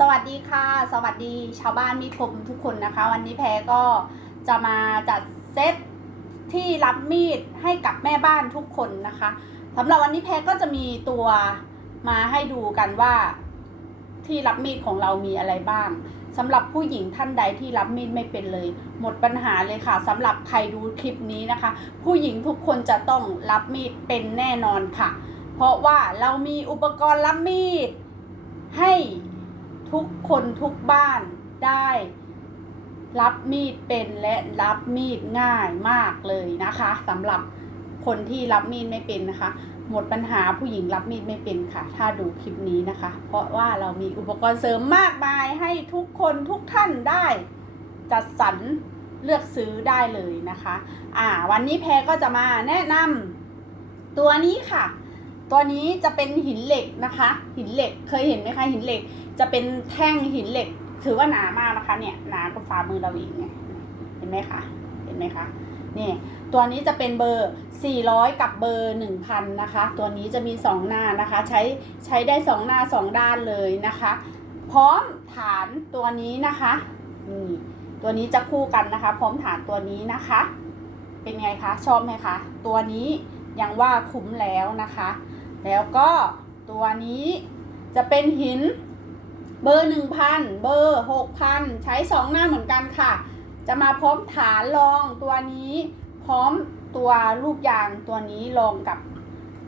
สวัสดีค่ะ สวัสดีชาวบ้านมิคมทุกคนนะคะ วันนี้แพรก็จะมาจัดเซตที่รับมีดให้กับแม่บ้านทุกคนนะคะสำหรับวันนี้แพรก็จะมีตัวมาให้ดูกันว่าที่รับมีดของเรามีอะไรบ้างสำหรับผู้หญิงท่านใดที่รับมีดไม่เป็นเลย หมดปัญหาเลยค่ะสำหรับใครดูคลิปนี้นะคะ ผู้หญิงทุกคนจะต้องรับมีดเป็นแน่นอนค่ะ เพราะว่าเรามีอุปกรณ์รับมีดให้ ทุกคนทุกบ้านได้รับมีดเป็นและรับมีดง่ายมากเลยนะคะสำหรับคนที่รับมีดไม่เป็นนะคะ หมดปัญหาผู้หญิงรับมีดไม่เป็นค่ะ ถ้าดูคลิปนี้นะคะ เพราะว่าเรามีอุปกรณ์เสริมมากมายให้ทุกคนทุกท่านได้จัดสรรเลือกซื้อได้เลยนะคะ อ่า วันนี้แพรก็จะมาแนะนำตัวนี้ค่ะ ตัวนี้จะเป็นหินเหล็กนะคะ หินเหล็กเคยเห็นไหมคะหินเหล็ก จะเป็นแท่งหินเหล็ก ถือว่าหนามากนะคะเนี่ยหนากว่าฝ่ามือเราอีกเนี่ยเห็นไหมคะเห็นไหมคะนี่ตัวนี้จะเป็นเบอร์ 400 กับเบอร์ 1,000 นะคะ ตัวนี้จะมี 2 หน้านะคะ ใช้ใช้ได้ 2 หน้า 2 ด้านเลยนะคะ พร้อมฐานตัวนี้นะคะนี่ตัวนี้จะคู่กันนะคะ พร้อมฐานตัวนี้นะคะ เป็นไงคะ ชอบไหมคะ ตัวนี้ยังว่าคุ้มแล้วนะคะ แล้วก็ตัวนี้จะเป็นหินเบอร์หนึ่งพันเบอร์หกพันใช้สองหน้าเหมือนกันค่ะ จะมาพร้อมฐานรองตัวนี้ พร้อมตัวลูกยางตัวนี้รองกับ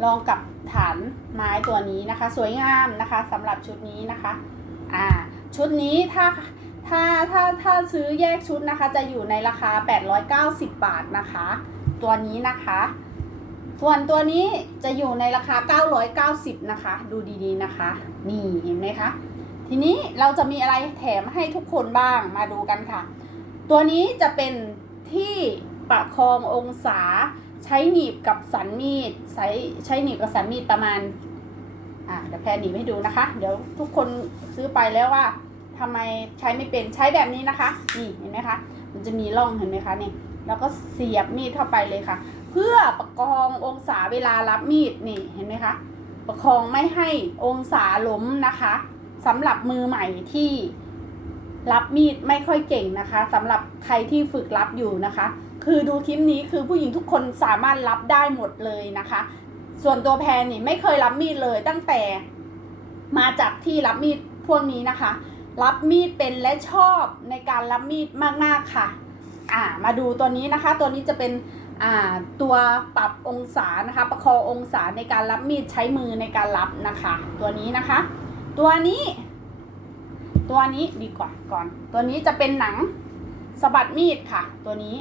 รองกับฐานไม้ตัวนี้นะคะ สวยงามนะคะสำหรับชุดนี้นะคะอ่าชุดนี้ถ้าถ้าถ้าถ้าซื้อแยกชุดนะคะ จะอยู่ในราคา 890 บาทนะคะ ตัวนี้นะคะ ส่วนตัวนี้จะอยู่ในราคา 990 นะคะ ดูดีๆนะคะ นี่เห็นไหมคะ ทีนี้เราจะมีอะไรแถมให้ทุกคนบ้างมาดูกันค่ะ ตัวนี้จะเป็นที่ประคององศาใช้หนีบกับสันมีดใช้ใช้หนีบกับสันมีดประมาณอ่าเดี๋ยวแพรหนีบให้ดูนะคะ เดี๋ยวทุกคนซื้อไปแล้วว่าทำไมใช้ไม่เป็นใช้แบบนี้นะคะ นี่เห็นไหมคะ มันจะมีร่องเห็นไหมคะนี่แล้วก็เสียบมีดเข้าไปเลยค่ะ พื่อประคององศาเวลารับมีดนี่เห็นไหมคะ ประคองไม่ให้องศาล้มนะคะสำหรับมือใหม่ที่รับมีดไม่ค่อยเก่งนะคะสำหรับใครที่ฝึกรับอยู่นะคะ คือดูคลิปนี้คือผู้หญิงทุกคนสามารถรับได้หมดเลยนะคะ ส่วนตัวแพรนี่ไม่เคยรับมีดเลยตั้งแต่มาจากที่รับมีดพวกนี้นะคะ รับมีดเป็นและชอบในการรับมีดมากๆค่ะ อ่ามาดูตัวนี้นะคะ ตัวนี้จะเป็น ตัวปรับองศานะคะ ประคององศาในการรับมีดใช้มือในการรับนะคะ ตัวนี้นะคะ ตัวนี้ ตัวนี้ดีกว่าก่อน ตัวนี้จะเป็นหนังสะบัดมีดค่ะ ตัวนี้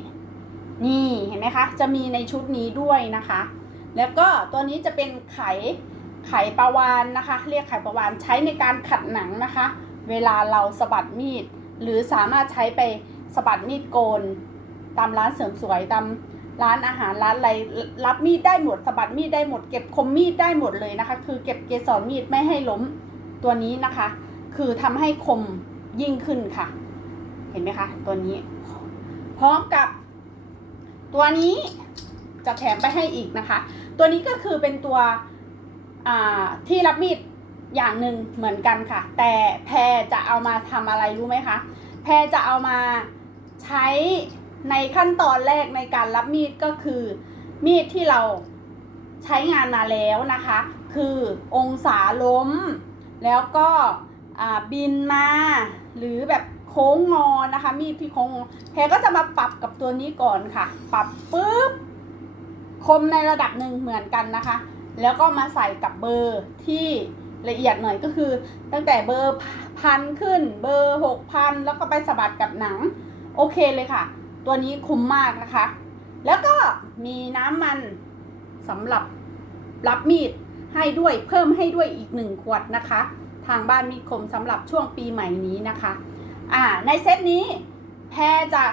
นี่เห็นไหมคะ จะมีในชุดนี้ด้วยนะคะ แล้วก็ตัวนี้จะเป็นไขไขปลาวานนะคะ เรียกไขปลาวานใช้ในการขัดหนังนะคะ เวลาเราสะบัดมีด หรือสามารถใช้ไปสะบัดมีดโกน ตามร้านเสริมสวยตาม ร้านอาหารร้านอะไรรับมีดได้หมดสะบัดมีดได้หมด เก็บคมมีดได้หมดเลยนะคะ คือเก็บเกสรมีดไม่ให้ล้มตัวนี้นะคะ คือทำให้คมยิ่งขึ้นค่ะ เห็นไหมคะ ตัวนี้ พร้อมกับตัวนี้จะแถมไปให้อีกนะคะ ตัวนี้ก็คือเป็นตัวอ่าที่รับมีดอย่างหนึ่งเหมือนกันค่ะ แต่แพรจะเอามาทำอะไรรู้ไหมคะ แพรจะเอามาใช้ ในขั้นตอนแรกในการรับมีดก็คือ มีดที่เราใช้งานมาแล้วนะคะ คือองศาล้ม แล้วก็บินมา หรือแบบโค้งงอนะคะ มีดที่โค้งงอแพรก็จะมาปรับกับตัวนี้ก่อนค่ะ ปรับปุ๊บคมในระดับหนึ่งเหมือนกันนะคะ แล้วก็มาใส่กับเบอร์ที่ละเอียดหน่อยก็คือ ตั้งแต่เบอร์พันขึ้นเบอร์หกพันแล้วก็ไปสะบัดกับหนัง โอเคเลยค่ะ ตัวนี้คุ้มมากนะคะ แล้วก็มีน้ำมันสำหรับรับมีดให้ด้วยเพิ่มให้ด้วยอีกหนึ่งขวดนะคะ ทางบ้านมีคมสำหรับช่วงปีใหม่นี้นะคะอ่าในเซตนี้แพรจะ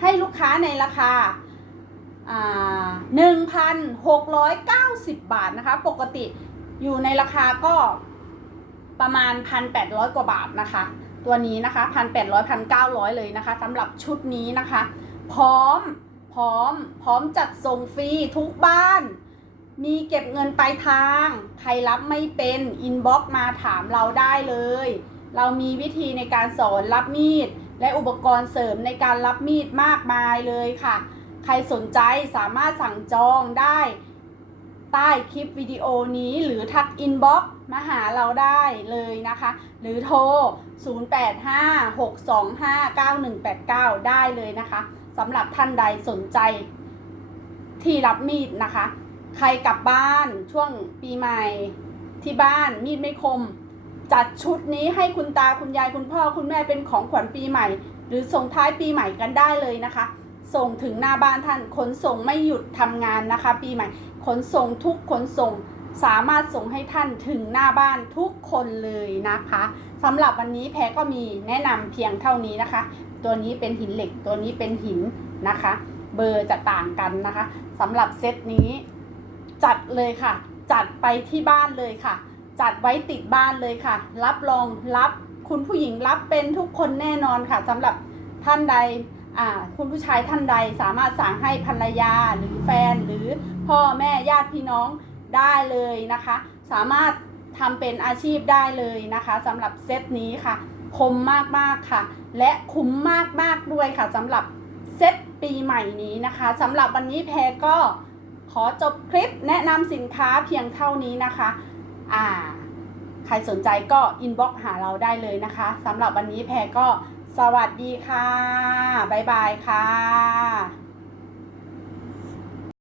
ให้ลูกค้าในราคาอ่าหนึ่งพันหกร้อยเก้าสิบบาทนะคะ ปกติอยู่ในราคาก็ ประมาณพันแปดร้อยกว่าบาทนะคะ ตัวนี้นะคะพันแปดร้อยพันเก้าร้อยเลยนะคะสำหรับชุดนี้นะคะ พร้อมพร้อมพร้อมจัดส่งฟรีทุกบ้าน มีเก็บเงินปลายทาง ใครรับไม่เป็นอินบ็อกมาถามเราได้เลย เรามีวิธีในการสอนรับมีด และอุปกรณ์เสริมในการรับมีดมากมายเลยค่ะ ใครสนใจสามารถสั่งจองได้ ใต้คลิปวิดีโอนี้หรือทักอินบ็อกซ์มาหาเราได้เลยนะคะ หรือโทร 0856259189 ได้เลยนะคะสำหรับท่านใดสนใจที่รับมีดนะคะ ใครกลับบ้านช่วงปีใหม่ที่บ้านมีดไม่คม จัดชุดนี้ให้คุณตาคุณยายคุณพ่อคุณแม่เป็นของขวัญปีใหม่ หรือส่งท้ายปีใหม่กันได้เลยนะคะ ส่งถึงหน้าบ้านท่าน ขนส่งไม่หยุดทำงานนะคะ ปีใหม่ ขนส่งทุกขนส่งสามารถส่งให้ท่านถึงหน้าบ้านทุกคนเลยนะคะสำหรับวันนี้แพรก็มีแนะนำเพียงเท่านี้นะคะ ตัวนี้เป็นหินเหล็กตัวนี้เป็นหินนะคะ เบอร์จะต่างกันนะคะสำหรับเซตนี้จัดเลยค่ะ จัดไปที่บ้านเลยค่ะ จัดไว้ติดบ้านเลยค่ะ รับรองรับคุณผู้หญิงรับเป็นทุกคนแน่นอนค่ะสำหรับท่านใด คุณผู้ชายท่านใดสามารถสั่งให้ภรรยาหรือแฟนหรือพ่อแม่ญาติพี่น้องได้เลยนะคะ สามารถทำเป็นอาชีพได้เลยนะคะสำหรับเซตนี้ค่ะ คมมากๆค่ะ และคุ้มมากๆด้วยค่ะสำหรับเซตปีใหม่นี้นะคะสำหรับวันนี้แพรก็ขอจบคลิปแนะนำสินค้าเพียงเท่านี้นะคะ อ่า ใครสนใจก็อินบ็อกหาเราได้เลยนะคะสำหรับวันนี้แพรก็ สวัสดีค่ะ บ๊ายบายค่ะ